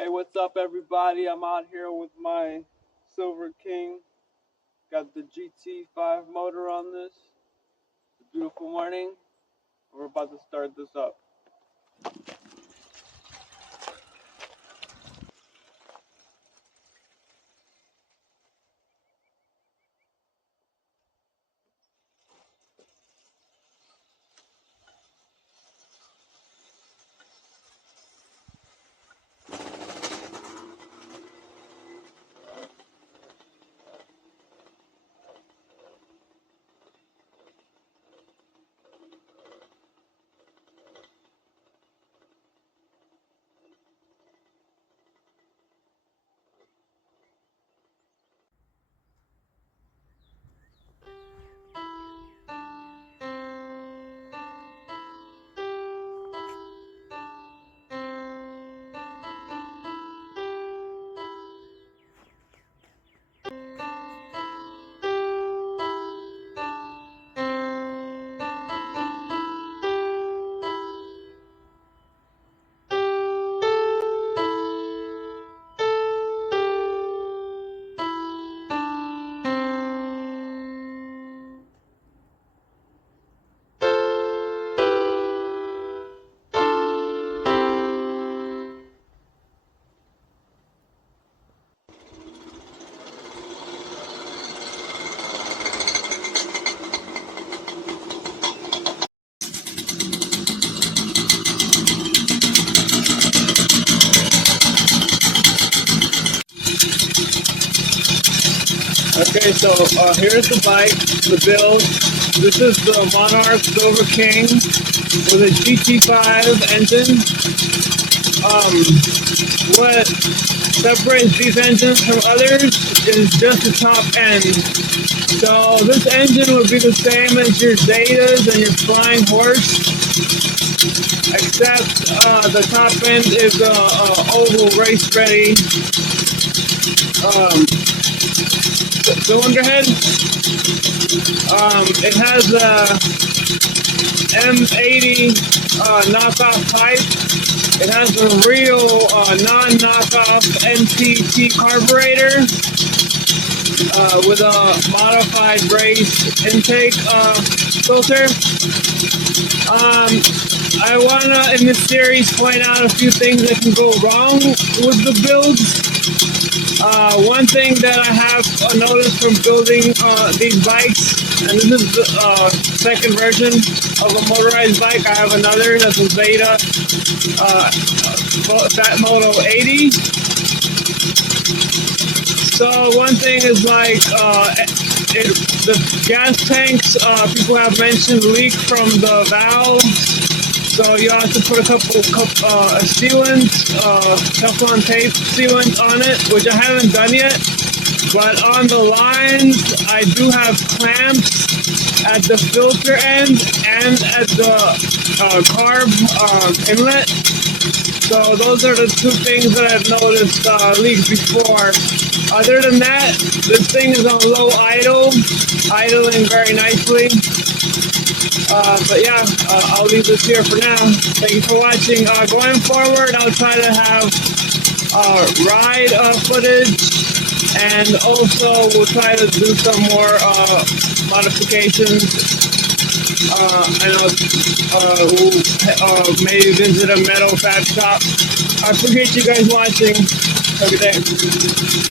Hey, what's up everybody? I'm out here with my SilverKing. Got the GT5 motor on this. It's a beautiful morning. We're about to start this up. Okay, so here's the bike, the build. This is the Monark SilverKing with a GT5 engine. What separates these engines from others is just the top end. So this engine would be the same as your Zetas and your Flying Horse, except the top end is oval race ready cylinder head. It has a M80 knockoff pipe. It has a real non-knockoff NTT carburetor with a modified race intake filter. I want to, in this series, point out a few things that can go wrong with the builds. One thing that I have noticed from building these bikes, and this is the second version of a motorized bike. I have another that's a Zeta Moto 80. So one thing is like the gas tanks, people have mentioned leak from the valves. So you have to put a couple sealants, Teflon tape sealant on it, which I haven't done yet. But on the lines, I do have clamps at the filter end and at the carb inlet. So those are the two things that I've noticed leaks before. Other than that, this thing is on low idle, idling very nicely. But yeah, I'll leave this here for now. Thank you for watching. Going forward, I'll try to have ride footage, and also we'll try to do some more modifications. And we'll maybe visit a metal fab shop. I appreciate you guys watching. Have a good day.